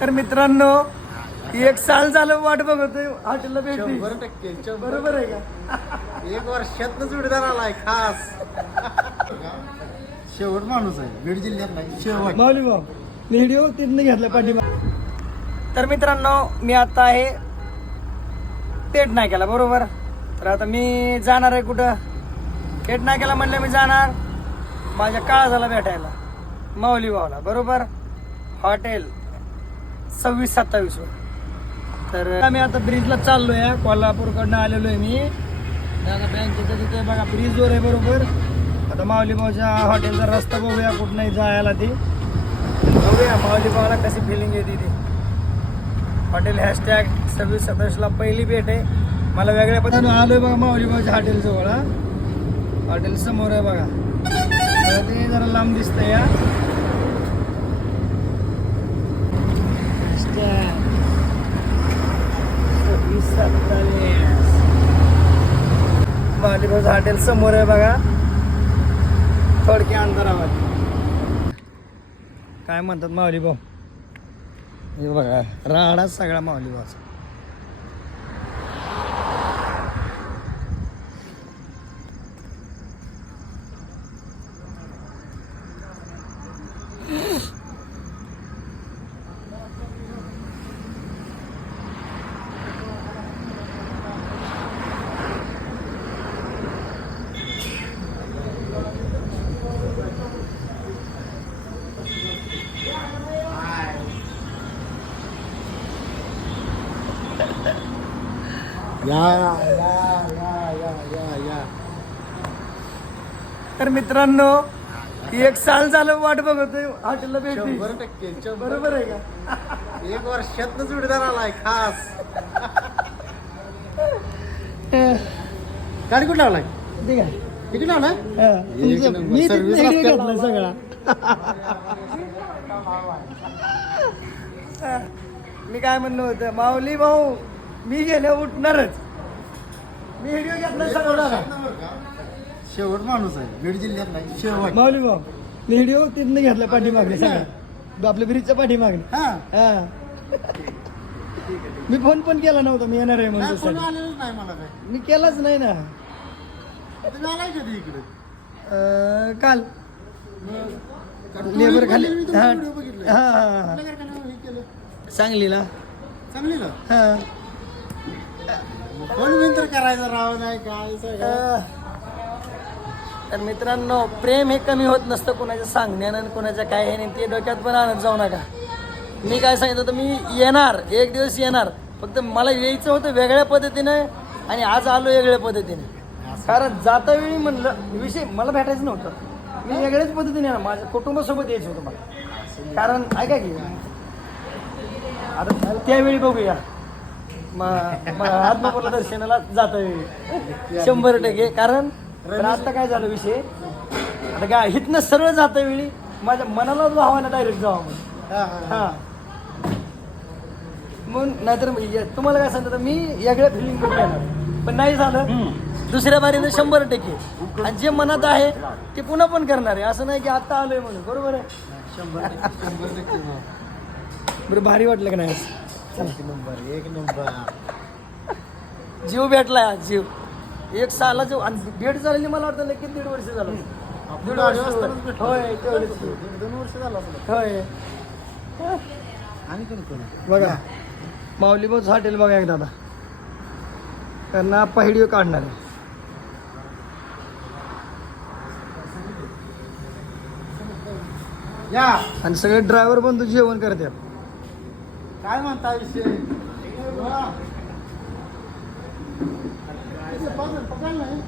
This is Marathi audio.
तर मित्रांनो, एक साल झालं वाट बघतोय हॉटेलला भेटली. 100% बरोबर आहे का? एक वर्षातनं जोडीदार आलाय खास. शेवट माणूस आहे बीड जिल्ह्यात नाही शेवट. माऊली भाऊ व्हिडिओ तिथनं घेतला पाठीमा. तर मित्रांनो, मी आता आहे पेट नाक्याला, बरोबर. तर आता मी जाणार आहे कुठं, पेट नाक्याला म्हणलं मी जाणार माझ्या काळजाला भेटायला, माऊली भाऊला, बरोबर. हॉटेल 26-27 वर. तर आम्ही आता ब्रिजला चाललोय, कोल्हापूरकडनं आलेलो आहे मी. आता बँकेच्या तिथे बघा ब्रिजवर आहे, बरोबर. आता माऊली भाऊच्या हॉटेलचा रस्ता बघूया कुठं नाही जायला, ती बघूया माऊली भाऊला कशी फिलिंग येते ती. हॉटेल #26-27 पहिली भेट आहे मला. वेगळ्या पद्धतीने आलोय बघा माऊली भाऊच्या हॉटेल जवळ. हॉटेल समोर आहे बघा, ते जरा लांब दिसतंय या. माऊली भाऊचं हॉटेल समोर आहे बघा, थोडक्या अंतरावर. काय म्हणतात माऊली भाऊ, हे बघा राडाच सगळा माऊली भाऊचा. या. तर मित्रांनो, एक साल झालं वाट बघतोय हॉटेलला भेटली. 100% बरोबर आहे का? एक वर्षातनं जोडीदार आलाय खास. गाडी कुठं लावलाय, ठीक आहे. तिकडे लावलाय. मी सर्व्हिस तिथनं रस्त्याला घेतला सगळा. मी काय म्हणलं होतं, माऊली भाऊ मी गेले उठणारच. मी व्हिडिओ घेतला सगळा. शेवट माणूस आहे बीड जिल्ह्यात नाही शेवट. माऊली भाऊ व्हिडिओ तिथनं घेतला पाठीमागले सगळा, आपल्या ब्रिजच्या पाठीमागले. हा, मी फोन पण केला नव्हता मी येणार आहे म्हणून. कोणी आलेलं नाही मला काय. मी केलाच नाही ना. तुम्ही आलाय कधी इकडे? काल लेबर खाली. हा सांगलीला. चांगली ना हा. कोण विंतर करायचं राव नाही काय सगळं. तर मित्रांनो, प्रेम हे कमी होत नसतं कोणाच्या सांगण्यानं आणि कोणाच्या काय हे नाही, ते डोक्यात पण आणत जाऊ नका. मी काय सांगितलं होतं, मी येणार, एक दिवस येणार, फक्त मला यायचं होतं वेगळ्या पद्धतीने आणि आज आलो वेगळ्या पद्धतीने. कारण जाता वेळी म्हणलं विषय मला भेटायचं नव्हतं, मी वेगळ्याच पद्धतीने येणार, माझ्या कुटुंबासोबत यायचं होतं मला. कारण ऐका की आता त्यावेळी बघूया आत्मापूरला दर्शनाला जाता वेळी 100%. कारण आता काय झालं विषय, आता काय इथनं सरळ जाता वेळी माझ्या मनाला भावानं डायरेक्ट जावा म्हणून. हा म्हणून नाहीतर तुम्हाला काय सांगतो, मी वेगळ्या फिलिंग करून येणार, पण नाही झालं. दुसऱ्या बारीनं 100%. आणि जे मनात आहे ते पुन्हा पण करणार आहे, असं नाही की आता आलोय म्हणून. बरोबर आहे. 100% बरं, भारी वाटलं का नाही? एक नंबर जीव भेटलाय आज, जीव. एक साला जीव आणि भेट झालेली मला वाटतं नक्की 1.5 वर्ष झालं. 1.5 वर्ष होय, तेवढेच. 2 वर्ष झालं असं. होय. आणि कोण बघा माऊली भाऊचं हॉटेल बघा एकदा. आता कारण आपण व्हिडिओ काढणार आहे. या आणि सगळे ड्रायव्हर बंधू जेवण करतात. काय म्हणता विषय. पकडलं नाही.